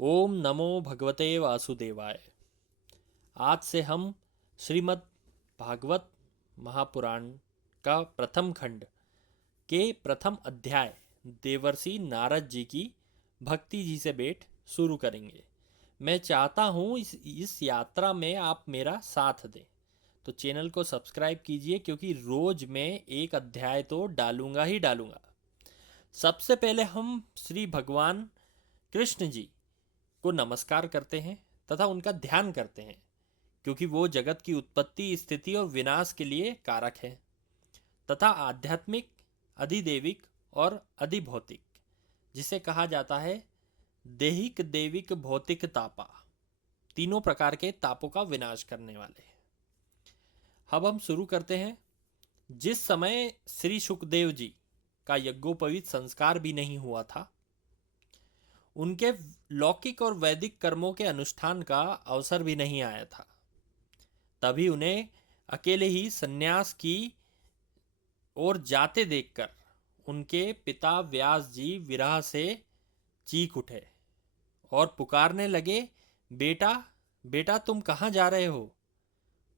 ओम नमो भगवते वासुदेवाय। आज से हम श्रीमद् भागवत महापुराण का प्रथम खंड के प्रथम अध्याय देवर्षि नारद जी की भक्ति जी से भेंट शुरू करेंगे। मैं चाहता हूँ इस यात्रा में आप मेरा साथ दें, तो चैनल को सब्सक्राइब कीजिए क्योंकि रोज मैं एक अध्याय तो डालूंगा ही डालूंगा। सबसे पहले हम श्री भगवान कृष्ण जी को नमस्कार करते हैं तथा उनका ध्यान करते हैं, क्योंकि वो जगत की उत्पत्ति, स्थिति और विनाश के लिए कारक है तथा आध्यात्मिक, अधिदेविक और अधिभौतिक, जिसे कहा जाता है देहिक, देविक, भौतिक तापा, तीनों प्रकार के तापों का विनाश करने वाले। अब हम शुरू करते हैं। जिस समय श्री सुखदेव जी का यज्ञोपवीत संस्कार भी नहीं हुआ था, उनके लौकिक और वैदिक कर्मों के अनुष्ठान का अवसर भी नहीं आया था, तभी उन्हें अकेले ही सन्यास की ओर जाते देखकर उनके पिता व्यास जी विरह से चीख उठे और पुकारने लगे, बेटा बेटा तुम कहाँ जा रहे हो।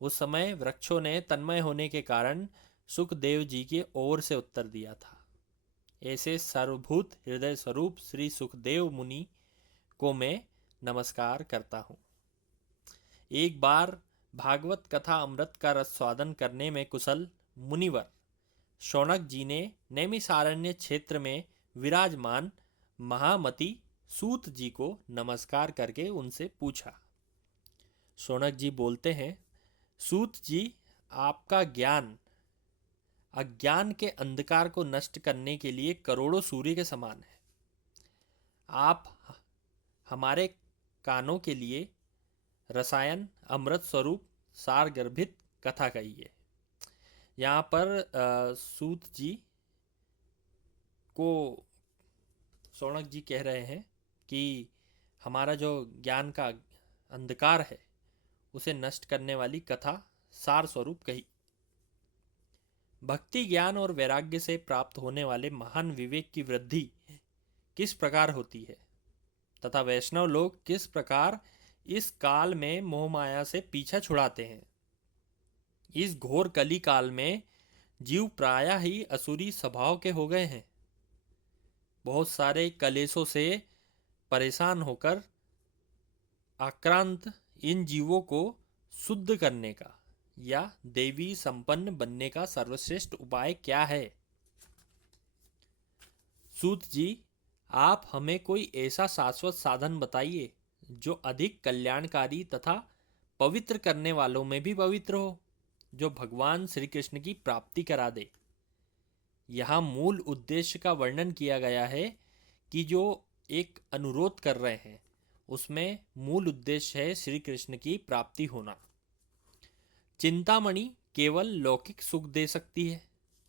उस समय वृक्षों ने तन्मय होने के कारण सुखदेव जी की ओर से उत्तर दिया था, ऐसे सर्वभूत हृदय स्वरूप श्री सुखदेव मुनि को मैं नमस्कार करता हूँ। एक बार भागवत कथा अमृत का रस स्वादन करने में कुशल मुनिवर शौनक जी ने नैमिषारण्य क्षेत्र में विराजमान महामति सूत जी को नमस्कार करके उनसे पूछा। शौनक जी बोलते हैं, सूत जी, आपका ज्ञान अज्ञान के अंधकार को नष्ट करने के लिए करोड़ों सूर्य के समान है। आप हमारे कानों के लिए रसायन अमृत स्वरूप सार गर्भित कथा कहिए। यहाँ पर सूत जी को शौनक जी कह रहे हैं कि हमारा जो ज्ञान का अंधकार है उसे नष्ट करने वाली कथा सार स्वरूप कही। भक्ति, ज्ञान और वैराग्य से प्राप्त होने वाले महान विवेक की वृद्धि किस प्रकार होती है तथा वैष्णव लोग किस प्रकार इस काल में मोह माया से पीछा छुड़ाते हैं। इस घोर कली काल में जीव प्रायः ही असुरी स्वभाव के हो गए हैं। बहुत सारे कलेशों से परेशान होकर आक्रांत इन जीवों को शुद्ध करने का या देवी संपन्न बनने का सर्वश्रेष्ठ उपाय क्या है। सूत जी, आप हमें कोई ऐसा शाश्वत साधन बताइए जो अधिक कल्याणकारी तथा पवित्र करने वालों में भी पवित्र हो, जो भगवान श्री कृष्ण की प्राप्ति करा दे। यहाँ मूल उद्देश्य का वर्णन किया गया है कि जो एक अनुरोध कर रहे हैं उसमें मूल उद्देश्य है श्री कृष्ण की प्राप्ति होना। चिंतामणि केवल लौकिक सुख दे सकती है।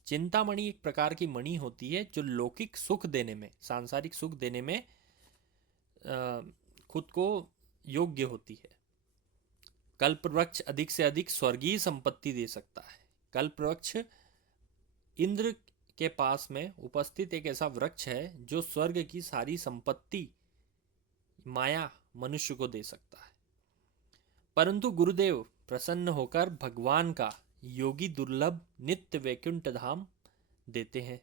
चिंतामणि एक प्रकार की मणि होती है जो लौकिक सुख देने में, सांसारिक सुख देने में खुद को योग्य होती है। कल्प वृक्ष अधिक से अधिक स्वर्गीय संपत्ति दे सकता है। कल्प वृक्ष इंद्र के पास में उपस्थित एक ऐसा वृक्ष है जो स्वर्ग की सारी संपत्ति, माया मनुष्य को दे सकता है। परंतु गुरुदेव प्रसन्न होकर भगवान का योगी दुर्लभ नित्य वैकुंठ धाम देते हैं।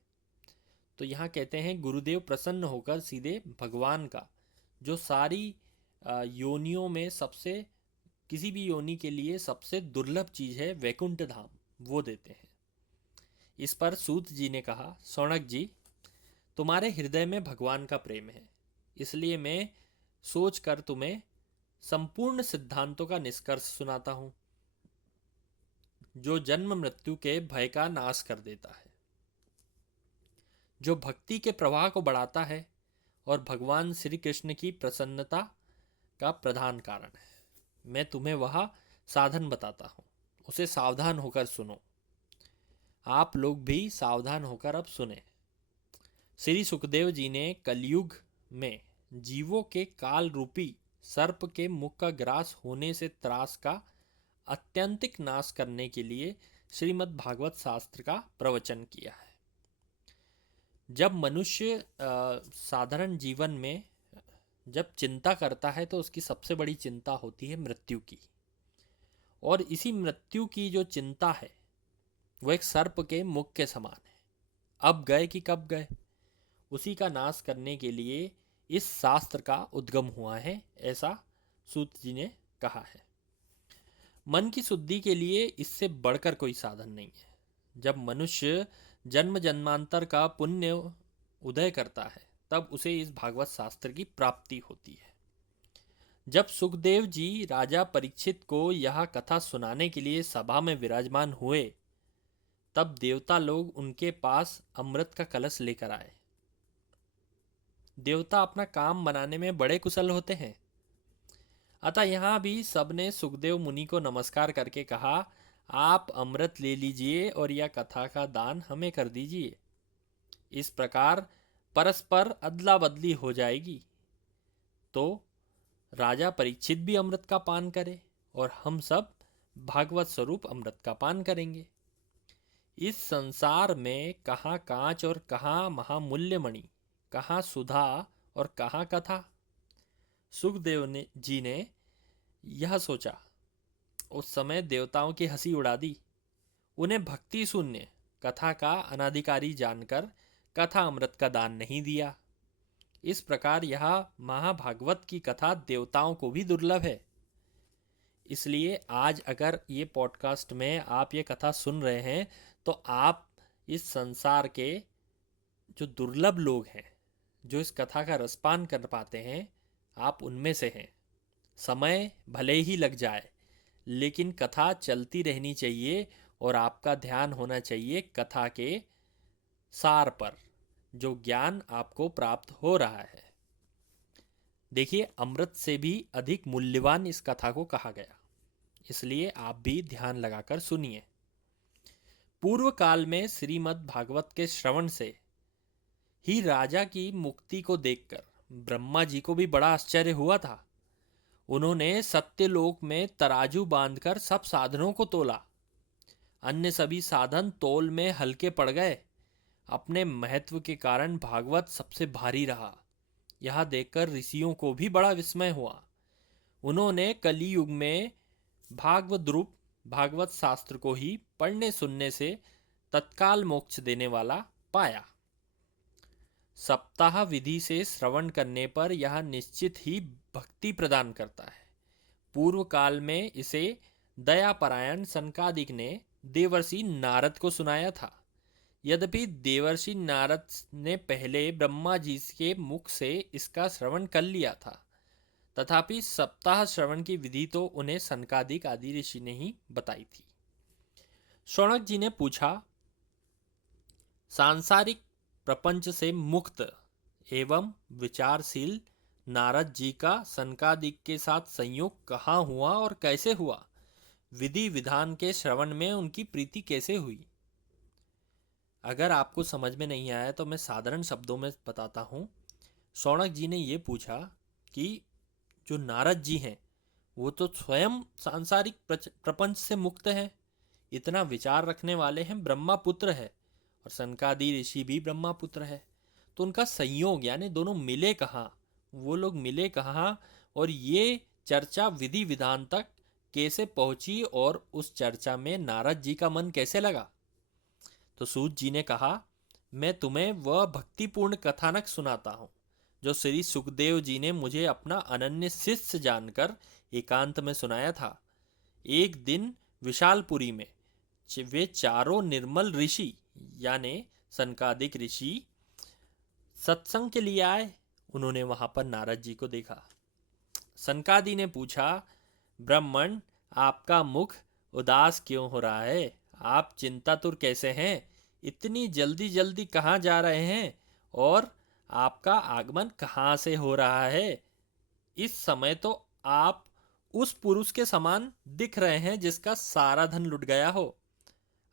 तो यहाँ कहते हैं गुरुदेव प्रसन्न होकर सीधे भगवान का, जो सारी योनियों में सबसे, किसी भी योनि के लिए सबसे दुर्लभ चीज है, वैकुंठ धाम, वो देते हैं। इस पर सूत जी ने कहा, शौनक जी, तुम्हारे हृदय में भगवान का प्रेम है, इसलिए मैं सोच कर तुम्हें संपूर्ण सिद्धांतों का निष्कर्ष सुनाता हूं, जो जन्म मृत्यु के भय का नाश कर देता है, जो भक्ति के प्रवाह को बढ़ाता है और भगवान श्री कृष्ण की प्रसन्नता का प्रधान कारण है। मैं तुम्हें वह साधन बताता हूं, उसे सावधान होकर सुनो। आप लोग भी सावधान होकर अब सुने। श्री सुखदेव जी ने कलयुग में जीवों के काल रूपी सर्प के मुख का ग्रास होने से त्रास का अत्यंतिक नाश करने के लिए श्रीमद् भागवत शास्त्र का प्रवचन किया है। जब मनुष्य साधारण जीवन में जब चिंता करता है तो उसकी सबसे बड़ी चिंता होती है मृत्यु की। और इसी मृत्यु की जो चिंता है वो एक सर्प के मुख के समान है। अब गए कि कब गए, उसी का नाश करने के लिए इस शास्त्र का उद्गम हुआ है, ऐसा सूत जी ने कहा है। मन की शुद्धि के लिए इससे बढ़कर कोई साधन नहीं है। जब मनुष्य जन्म जन्मांतर का पुण्य उदय करता है तब उसे इस भागवत शास्त्र की प्राप्ति होती है। जब सुखदेव जी राजा परीक्षित को यह कथा सुनाने के लिए सभा में विराजमान हुए तब देवता लोग उनके पास अमृत का कलश लेकर आए। देवता अपना काम बनाने में बड़े कुशल होते हैं। अतः यहाँ भी सबने सुखदेव मुनि को नमस्कार करके कहा, आप अमृत ले लीजिए और यह कथा का दान हमें कर दीजिए। इस प्रकार परस्पर अदला बदली हो जाएगी तो राजा परीक्षित भी अमृत का पान करे और हम सब भागवत स्वरूप अमृत का पान करेंगे। इस संसार में कहाँ कांच और कहाँ महामूल्य मणि, कहाँ सुधा और कहाँ कथा। सुखदेव जी ने यह सोचा। उस समय देवताओं की हंसी उड़ा दी। उन्हें भक्ति शून्य कथा का अनाधिकारी जानकर कथा अमृत का दान नहीं दिया। इस प्रकार यह महाभागवत की कथा देवताओं को भी दुर्लभ है। इसलिए आज अगर ये पॉडकास्ट में आप ये कथा सुन रहे हैं तो आप इस संसार के जो दुर्लभ लोग हैं, जो इस कथा का रसपान कर पाते हैं, आप उनमें से हैं। समय भले ही लग जाए लेकिन कथा चलती रहनी चाहिए और आपका ध्यान होना चाहिए कथा के सार पर, जो ज्ञान आपको प्राप्त हो रहा है। देखिए, अमृत से भी अधिक मूल्यवान इस कथा को कहा गया, इसलिए आप भी ध्यान लगाकर सुनिए। पूर्व काल में श्रीमद् भागवत के श्रवण से ही राजा की मुक्ति को देखकर ब्रह्मा जी को भी बड़ा आश्चर्य हुआ था। उन्होंने सत्यलोक में तराजू बांधकर सब साधनों को तोला। अन्य सभी साधन तोल में हल्के पड़ गए। अपने महत्व के कारण भागवत सबसे भारी रहा। यह देखकर ऋषियों को भी बड़ा विस्मय हुआ। उन्होंने कलियुग में भागवत रूप भागवत शास्त्र को ही पढ़ने सुनने से तत्काल मोक्ष देने वाला पाया। सप्ताह विधि से श्रवण करने पर यह निश्चित ही भक्ति प्रदान करता है। पूर्व काल में इसे दयापरायण सनकादिक ने देवर्षि नारद को सुनाया था। यद्यपि देवर्षि नारद ने पहले ब्रह्मा जी के मुख से इसका श्रवण कर लिया था, तथापि सप्ताह श्रवण की विधि तो उन्हें सनकादिक आदि ऋषि ने ही बताई थी। शौनक जी ने पूछा, सांसारिक प्रपंच से मुक्त एवं विचारशील नारद जी का सनकादिक के साथ संयोग कहाँ हुआ और कैसे हुआ? विधि विधान के श्रवण में उनकी प्रीति कैसे हुई? अगर आपको समझ में नहीं आया तो मैं साधारण शब्दों में बताता हूँ। शौनक जी ने ये पूछा कि जो नारद जी हैं वो तो स्वयं सांसारिक प्रपंच से मुक्त हैं, इतना विचार रखने वाले हैं, ब्रह्मा पुत्र है, और सनकादि ऋषि भी ब्रह्मा पुत्र है, तो उनका संयोग यानी दोनों मिले कहाँ, वो लोग मिले कहाँ, और ये चर्चा विधि विधान तक कैसे पहुंची और उस चर्चा में नारद जी का मन कैसे लगा? तो सूत जी ने कहा, मैं तुम्हें वह भक्तिपूर्ण कथानक सुनाता हूँ जो श्री सुखदेव जी ने मुझे अपना अनन्य शिष्य जानकर एकांत में सुनाया था। एक दिन विशालपुरी में वे चारों निर्मल ऋषि यानी सनकादिक ऋषि सत्संग के लिए आए। उन्होंने वहां पर नारद जी को देखा। सनकादि ने पूछा, ब्राह्मण, आपका मुख उदास क्यों हो रहा है? आप चिंतातुर कैसे हैं? इतनी जल्दी जल्दी कहाँ जा रहे हैं और आपका आगमन कहाँ से हो रहा है? इस समय तो आप उस पुरुष के समान दिख रहे हैं जिसका सारा धन लुट गया हो।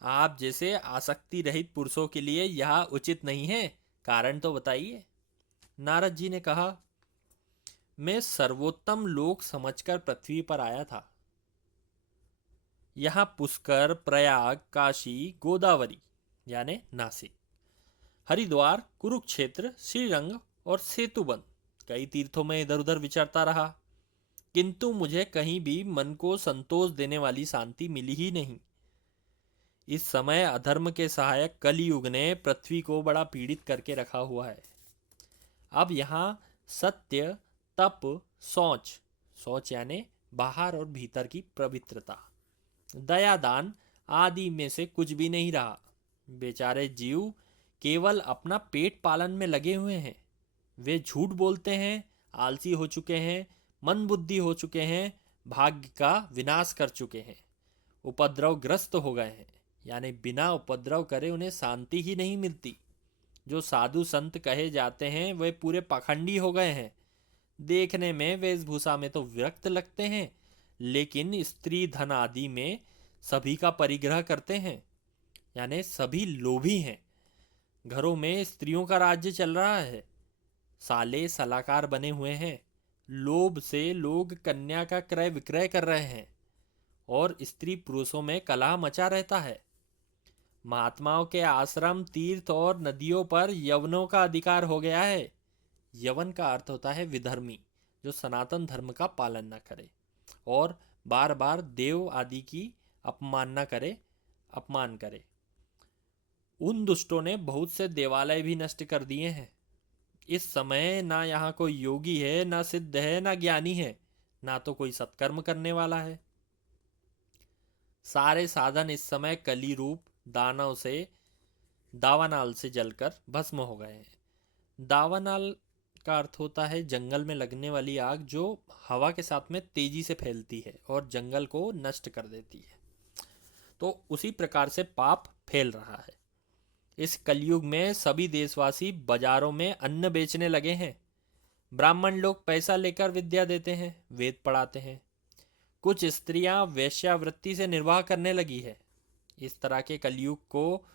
आप जैसे आसक्ति रहित पुरुषों के लिए यह उचित नहीं है, कारण तो बताइए। नारद जी ने कहा, मैं सर्वोत्तम लोक समझकर पृथ्वी पर आया था। यहाँ पुष्कर, प्रयाग, काशी, गोदावरी यानी नासिक, हरिद्वार, कुरुक्षेत्र, श्रीरंग और सेतुबंद कई तीर्थों में इधर उधर विचरता रहा, किंतु मुझे कहीं भी मन को संतोष देने वाली शांति मिली ही नहीं। इस समय अधर्म के सहायक कलयुग ने पृथ्वी को बड़ा पीड़ित करके रखा हुआ है। अब यहाँ सत्य, तप, शौच, शौच यानी बाहर और भीतर की पवित्रता, दया, दान आदि में से कुछ भी नहीं रहा। बेचारे जीव केवल अपना पेट पालन में लगे हुए हैं। वे झूठ बोलते हैं, आलसी हो चुके हैं, मंदबुद्धि हो चुके हैं, भाग्य का विनाश कर चुके हैं, उपद्रवग्रस्त हो गए हैं, यानी बिना उपद्रव करे उन्हें शांति ही नहीं मिलती। जो साधु संत कहे जाते हैं वे पूरे पाखंडी हो गए हैं। देखने में वेशभूषा में तो विरक्त लगते हैं, लेकिन स्त्री धन आदि में सभी का परिग्रह करते हैं, यानी सभी लोभी हैं। घरों में स्त्रियों का राज्य चल रहा है। साले सलाहकार बने हुए हैं। लोभ से लोग कन्या का क्रय विक्रय कर रहे हैं और स्त्री पुरुषों में कलह मचा रहता है। महात्माओं के आश्रम, तीर्थ और नदियों पर यवनों का अधिकार हो गया है। यवन का अर्थ होता है विधर्मी, जो सनातन धर्म का पालन न करे और बार बार देव आदि की अपमान करे। उन दुष्टों ने बहुत से देवालय भी नष्ट कर दिए हैं। इस समय ना यहाँ कोई योगी है, ना सिद्ध है, ना ज्ञानी है, ना तो कोई सत्कर्म करने वाला है। सारे साधन इस समय कली रूप दावानाल से जलकर भस्म हो गए हैं। दावानाल का अर्थ होता है जंगल में लगने वाली आग, जो हवा के साथ में तेजी से फैलती है और जंगल को नष्ट कर देती है। तो उसी प्रकार से पाप फैल रहा है। इस कलयुग में सभी देशवासी बाजारों में अन्न बेचने लगे हैं। ब्राह्मण लोग पैसा लेकर विद्या देते हैं, वेद पढ़ाते हैं। कुछ स्त्रियां वेश्यावृत्ति से निर्वाह करने लगी है। इस तरह के कलयुग को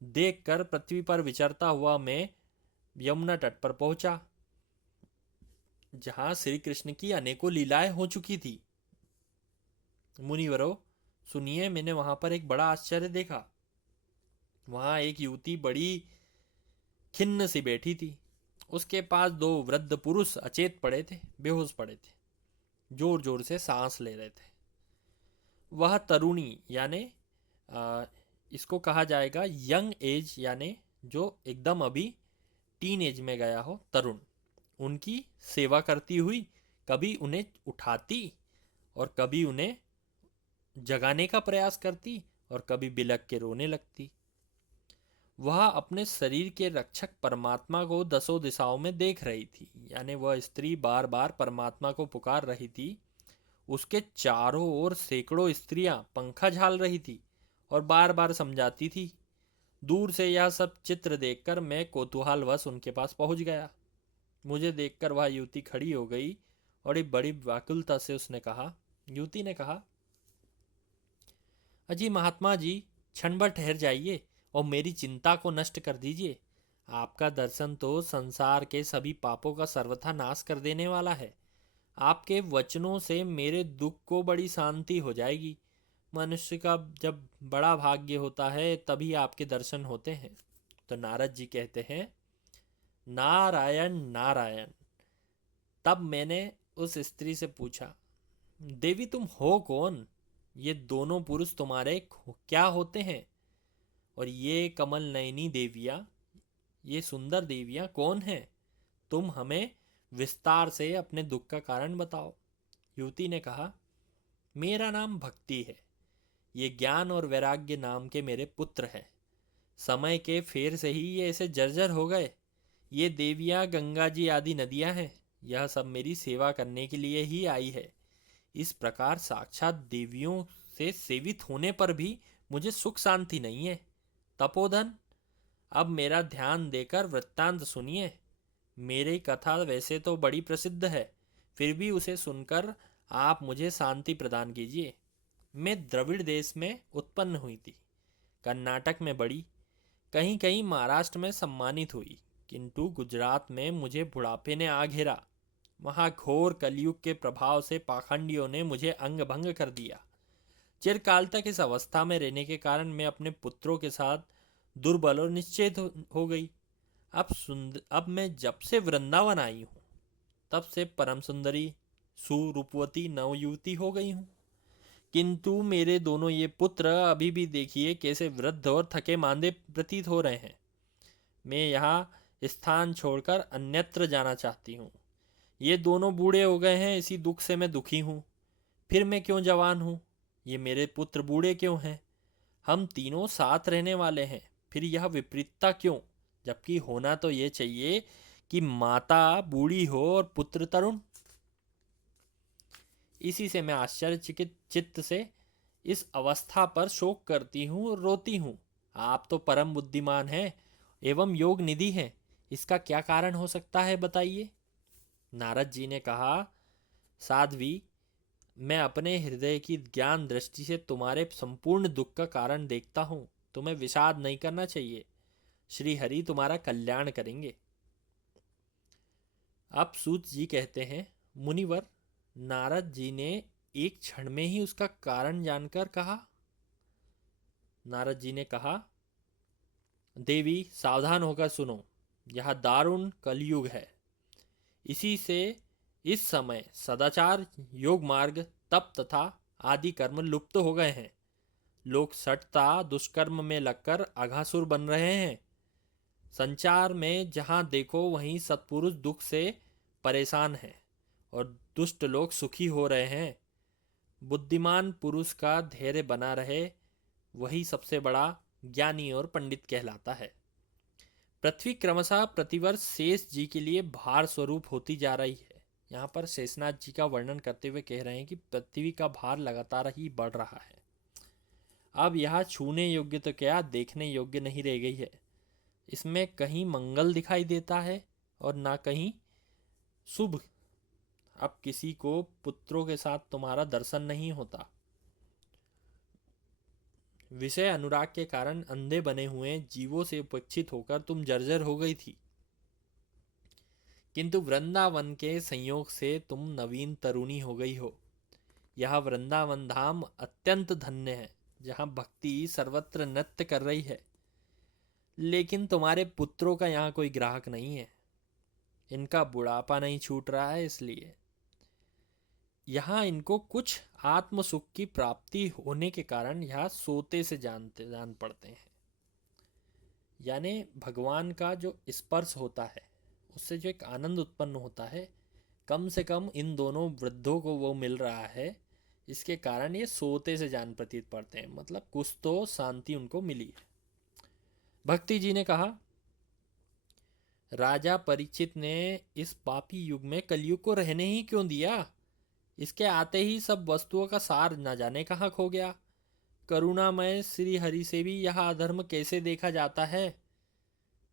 देखकर पृथ्वी पर विचरता हुआ मैं यमुना तट पर पहुंचा, जहां श्री कृष्ण की अनेकों लीलाएं हो चुकी थी। मुनिवरों सुनिए, मैंने वहां पर एक बड़ा आश्चर्य देखा। वहां एक युवती बड़ी खिन्न सी बैठी थी। उसके पास दो वृद्ध पुरुष अचेत पड़े थे, बेहोश पड़े थे, जोर जोर से सांस ले रहे थे। वह तरुणी यानी इसको कहा जाएगा यंग एज, यानी जो एकदम अभी टीन एज में गया हो, तरुण, उनकी सेवा करती हुई कभी उन्हें उठाती और कभी उन्हें जगाने का प्रयास करती और कभी बिलख के रोने लगती। वह अपने शरीर के रक्षक परमात्मा को दसों दिशाओं में देख रही थी, यानी वह स्त्री बार बार परमात्मा को पुकार रही थी। उसके चारों ओर सैकड़ों स्त्रियां पंखा झाल रही थी और बार बार समझाती थी। दूर से यह सब चित्र देखकर मैं कौतूहलवश उनके पास पहुंच गया। मुझे देखकर वह युवती खड़ी हो गई और एक बड़ी व्याकुलता से युवती ने कहा, अजी महात्मा जी, क्षण भर ठहर जाइए और मेरी चिंता को नष्ट कर दीजिए। आपका दर्शन तो संसार के सभी पापों का सर्वथा नाश कर देने वाला है। आपके वचनों से मेरे दुख को बड़ी शांति हो जाएगी। मनुष्य का जब बड़ा भाग्य होता है तभी आपके दर्शन होते हैं। तो नारद जी कहते हैं, नारायण नारायण। तब मैंने उस स्त्री से पूछा, देवी तुम हो कौन? ये दोनों पुरुष तुम्हारे क्या होते हैं? और ये कमल नयनी देवियाँ, ये सुंदर देवियाँ कौन हैं? तुम हमें विस्तार से अपने दुख का कारण बताओ। युवती ने कहा, मेरा नाम भक्ति है। ये ज्ञान और वैराग्य नाम के मेरे पुत्र हैं। समय के फेर से ही ये ऐसे जर्जर हो गए। ये देवियाँ गंगा जी आदि नदियाँ हैं। यह सब मेरी सेवा करने के लिए ही आई है। इस प्रकार साक्षात देवियों से सेवित होने पर भी मुझे सुख शांति नहीं है। तपोधन, अब मेरा ध्यान देकर वृत्तांत सुनिए। मेरी कथा वैसे तो बड़ी प्रसिद्ध है, फिर भी उसे सुनकर आप मुझे शांति प्रदान कीजिए। मैं द्रविड़ देश में उत्पन्न हुई थी, कर्नाटक में बड़ी, कहीं कहीं महाराष्ट्र में सम्मानित हुई, किंतु गुजरात में मुझे बुढ़ापे ने आ घेरा। वहाँ घोर कलयुग के प्रभाव से पाखंडियों ने मुझे अंग भंग कर दिया। चिरकाल तक इस अवस्था में रहने के कारण मैं अपने पुत्रों के साथ दुर्बल और निश्चेत हो गई। अब मैं जब से वृंदावन आई हूँ तब से परम सुंदरी सुरूपवती नवयुवती हो गई हूँ। किंतु मेरे दोनों ये पुत्र अभी भी देखिए कैसे वृद्ध और थके मांदे प्रतीत हो रहे हैं। मैं यहाँ स्थान छोड़कर अन्यत्र जाना चाहती हूँ। ये दोनों बूढ़े हो गए हैं, इसी दुख से मैं दुखी हूँ। फिर मैं क्यों जवान हूँ? ये मेरे पुत्र बूढ़े क्यों हैं? हम तीनों साथ रहने वाले हैं, फिर यह विपरीतता क्यों? जबकि होना तो ये चाहिए कि माता बूढ़ी हो और पुत्र तरुण। इसी से मैं आश्चर्यचकित चित्त से इस अवस्था पर शोक करती हूँ और रोती हूँ। आप तो परम बुद्धिमान हैं एवं योग निधि हैं, इसका क्या कारण हो सकता है, बताइए। नारद जी ने कहा, साध्वी, मैं अपने हृदय की ज्ञान दृष्टि से तुम्हारे संपूर्ण दुख का कारण देखता हूँ। तुम्हें विषाद नहीं करना चाहिए। श्री हरि तुम्हारा कल्याण करेंगे। अब सूत जी कहते हैं, मुनिवर, नारद जी ने एक क्षण में ही उसका कारण जानकर कहा। नारद जी ने कहा, देवी सावधान होकर सुनो, यह दारुण कलयुग है। इसी से इस समय सदाचार, योग मार्ग, तप तथा आदि कर्म लुप्त हो गए हैं। लोग सटता दुष्कर्म में लगकर अघासुर बन रहे हैं। संचार में जहाँ देखो वहीं सत्पुरुष दुख से परेशान हैं और दुष्ट लोग सुखी हो रहे हैं। बुद्धिमान पुरुष का धैर्य बना रहे, वही सबसे बड़ा ज्ञानी और पंडित कहलाता है। पृथ्वी क्रमशः प्रतिवर्ष शेष जी के लिए भार स्वरूप होती जा रही है। यहाँ पर शेषनाथ जी का वर्णन करते हुए कह रहे हैं कि पृथ्वी का भार लगातार ही बढ़ रहा है। अब यह छूने योग्य तो क्या, देखने योग्य नहीं रह गई है। इसमें कहीं मंगल दिखाई देता है और ना कहीं शुभ। अब किसी को पुत्रों के साथ तुम्हारा दर्शन नहीं होता। विषय अनुराग के कारण अंधे बने हुए जीवों से उपेक्षित होकर तुम जर्जर हो गई थी, किंतु वृंदावन के संयोग से तुम नवीन तरुणी हो गई हो। यह वृंदावन धाम अत्यंत धन्य है, जहाँ भक्ति सर्वत्र नृत्य कर रही है। लेकिन तुम्हारे पुत्रों का यहाँ कोई ग्राहक नहीं है। इनका बुढ़ापा नहीं छूट रहा है, इसलिए यहाँ इनको कुछ आत्म सुख की प्राप्ति होने के कारण यह सोते से जान पड़ते हैं। यानी भगवान का जो स्पर्श होता है उससे जो एक आनंद उत्पन्न होता है, कम से कम इन दोनों वृद्धों को वो मिल रहा है। इसके कारण ये सोते से जान प्रतीत पड़ते हैं, मतलब कुछ तो शांति उनको मिली है। भक्ति जी ने कहा, राजा परीक्षित ने इस पापी युग में कलयुग को रहने ही क्यों दिया? इसके आते ही सब वस्तुओं का सार न जाने कहाँ खो गया। करुणामय श्री हरि से भी यह अधर्म कैसे देखा जाता है?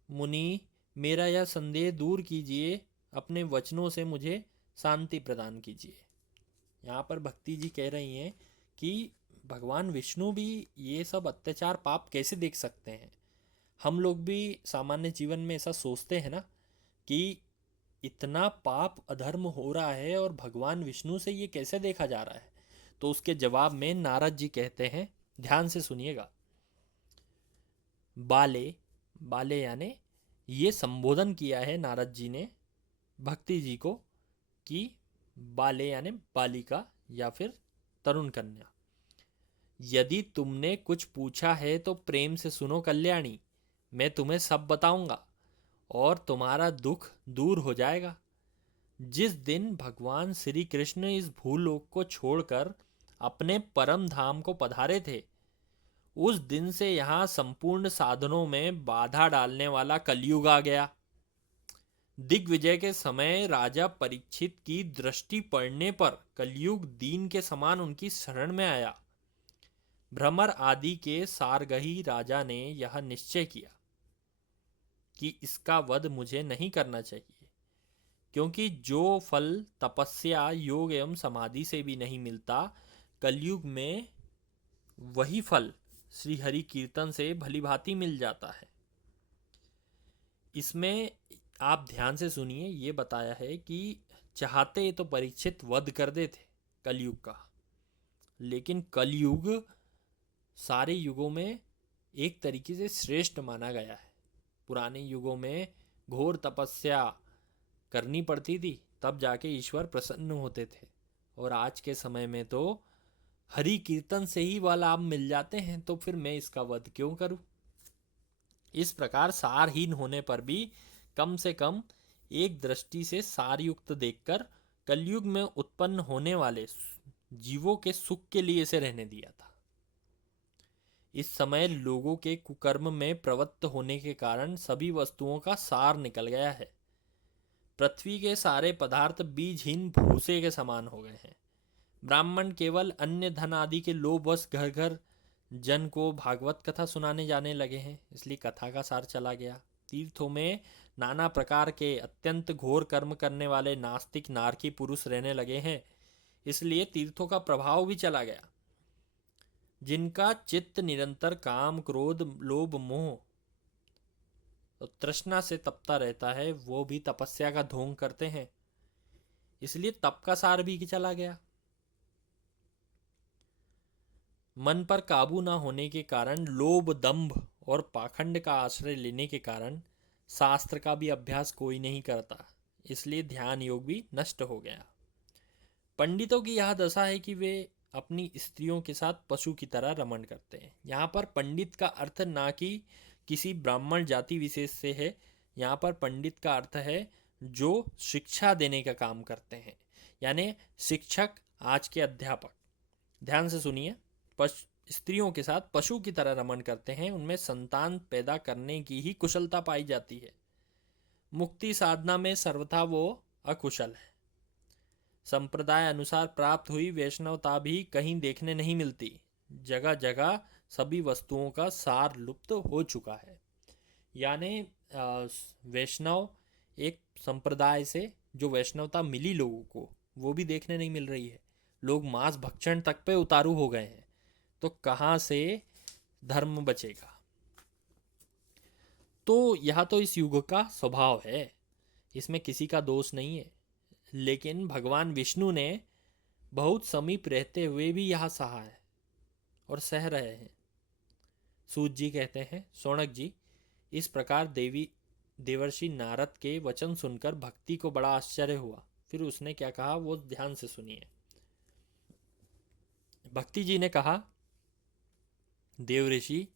मुनि, मेरा यह संदेह दूर कीजिए, अपने वचनों से मुझे शांति प्रदान कीजिए। यहाँ पर भक्ति जी कह रही हैं कि भगवान विष्णु भी ये सब अत्याचार पाप कैसे देख सकते हैं। हम लोग भी सामान्य जीवन में ऐसा सोचते हैं ना कि इतना पाप अधर्म हो रहा है और भगवान विष्णु से ये कैसे देखा जा रहा है। तो उसके जवाब में नारद जी कहते हैं, ध्यान से सुनिएगा। बाले, बाले यानी ये संबोधन किया है नारद जी ने भक्ति जी को कि बाले यानी बालिका या फिर तरुण कन्या, यदि तुमने कुछ पूछा है तो प्रेम से सुनो कल्याणी, मैं तुम्हें सब बताऊंगा और तुम्हारा दुख दूर हो जाएगा। जिस दिन भगवान श्री कृष्ण इस भूलोक को छोड़कर अपने परम धाम को पधारे थे, उस दिन से यहाँ संपूर्ण साधनों में बाधा डालने वाला कलयुग आ गया। दिग्विजय के समय राजा परीक्षित की दृष्टि पड़ने पर कलयुग दीन के समान उनकी शरण में आया। भ्रमर आदि के सारगही राजा ने यह निश्चय किया कि इसका वध मुझे नहीं करना चाहिए, क्योंकि जो फल तपस्या, योग एवं समाधि से भी नहीं मिलता, कलयुग में वही फल श्री हरि कीर्तन से भली भांति मिल जाता है। इसमें आप ध्यान से सुनिए, ये बताया है कि चाहते तो परीक्षित वध कर देते कलयुग का, लेकिन कलयुग सारे युगों में एक तरीके से श्रेष्ठ माना गया है। पुराने युगों में घोर तपस्या करनी पड़ती थी, तब जाके ईश्वर प्रसन्न होते थे। और आज के समय में तो हरि कीर्तन से ही वह लाभ मिल जाते हैं, तो फिर मैं इसका वध क्यों करूं। इस प्रकार सारहीन होने पर भी कम से कम एक दृष्टि से सारयुक्त देखकर कलयुग में उत्पन्न होने वाले जीवों के सुख के लिए इसे रहने दिया था। इस समय लोगों के कुकर्म में प्रवृत्त होने के कारण सभी वस्तुओं का सार निकल गया है। पृथ्वी के सारे पदार्थ बीजहीन भूसे के समान हो गए हैं। ब्राह्मण केवल अन्य धन आदि के लोभवश घर घर जन को भागवत कथा सुनाने जाने लगे हैं, इसलिए कथा का सार चला गया। तीर्थों में नाना प्रकार के अत्यंत घोर कर्म करने वाले नास्तिक नारकी पुरुष रहने लगे हैं, इसलिए तीर्थों का प्रभाव भी चला गया। जिनका चित्त निरंतर काम क्रोध लोभ मोह और तृष्णा से तपता रहता है, वो भी तपस्या का ढोंग करते हैं, इसलिए तप का सार भी चला गया। मन पर काबू ना होने के कारण लोभ दंभ और पाखंड का आश्रय लेने के कारण शास्त्र का भी अभ्यास कोई नहीं करता, इसलिए ध्यान योग भी नष्ट हो गया। पंडितों की यह दशा है कि वे अपनी स्त्रियों के साथ पशु की तरह रमण करते हैं। यहाँ पर पंडित का अर्थ ना कि किसी ब्राह्मण जाति विशेष से है, यहाँ पर पंडित का अर्थ है जो शिक्षा देने का काम करते हैं, यानी शिक्षक, आज के अध्यापक। ध्यान से सुनिए, स्त्रियों के साथ पशु की तरह रमण करते हैं, उनमें संतान पैदा करने की ही कुशलता पाई जाती है। मुक्ति साधना में सर्वथा वो अकुशल है। संप्रदाय अनुसार प्राप्त हुई वैष्णवता भी कहीं देखने नहीं मिलती। जगह जगह सभी वस्तुओं का सार लुप्त हो चुका है, यानी वैष्णव एक संप्रदाय से जो वैष्णवता मिली लोगों को, वो भी देखने नहीं मिल रही है। लोग मांस भक्षण तक पे उतारू हो गए हैं, तो कहाँ से धर्म बचेगा। तो यह तो इस युग का स्वभाव है, इसमें किसी का दोष नहीं है। लेकिन भगवान विष्णु ने बहुत समीप रहते हुए भी यह सहा है और सह रहे हैं। सूत जी कहते हैं, शौनक जी, इस प्रकार देवर्षि नारद के वचन सुनकर भक्ति को बड़ा आश्चर्य हुआ। फिर उसने क्या कहा वो ध्यान से सुनिए। भक्ति जी ने कहा, देवऋषि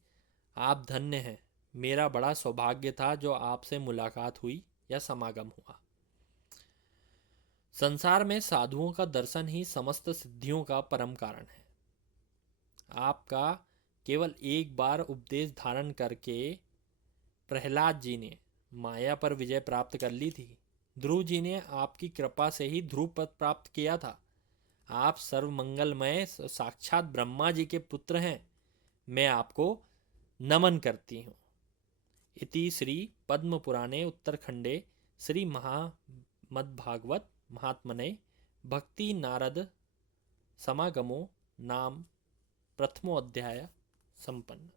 आप धन्य हैं, मेरा बड़ा सौभाग्य था जो आपसे मुलाकात हुई या समागम हुआ। संसार में साधुओं का दर्शन ही समस्त सिद्धियों का परम कारण है। आपका केवल एक बार उपदेश धारण करके प्रहलाद जी ने माया पर विजय प्राप्त कर ली थी। ध्रुव जी ने आपकी कृपा से ही ध्रुव पद प्राप्त किया था। आप सर्वमंगलमय साक्षात ब्रह्मा जी के पुत्र हैं। मैं आपको नमन करती हूँ। इति श्री पद्म पुराणे उत्तरखंडे श्री महामद्भागवत महात्मने भक्ति नारद समागमो नाम प्रथमोऽध्याय संपन्न।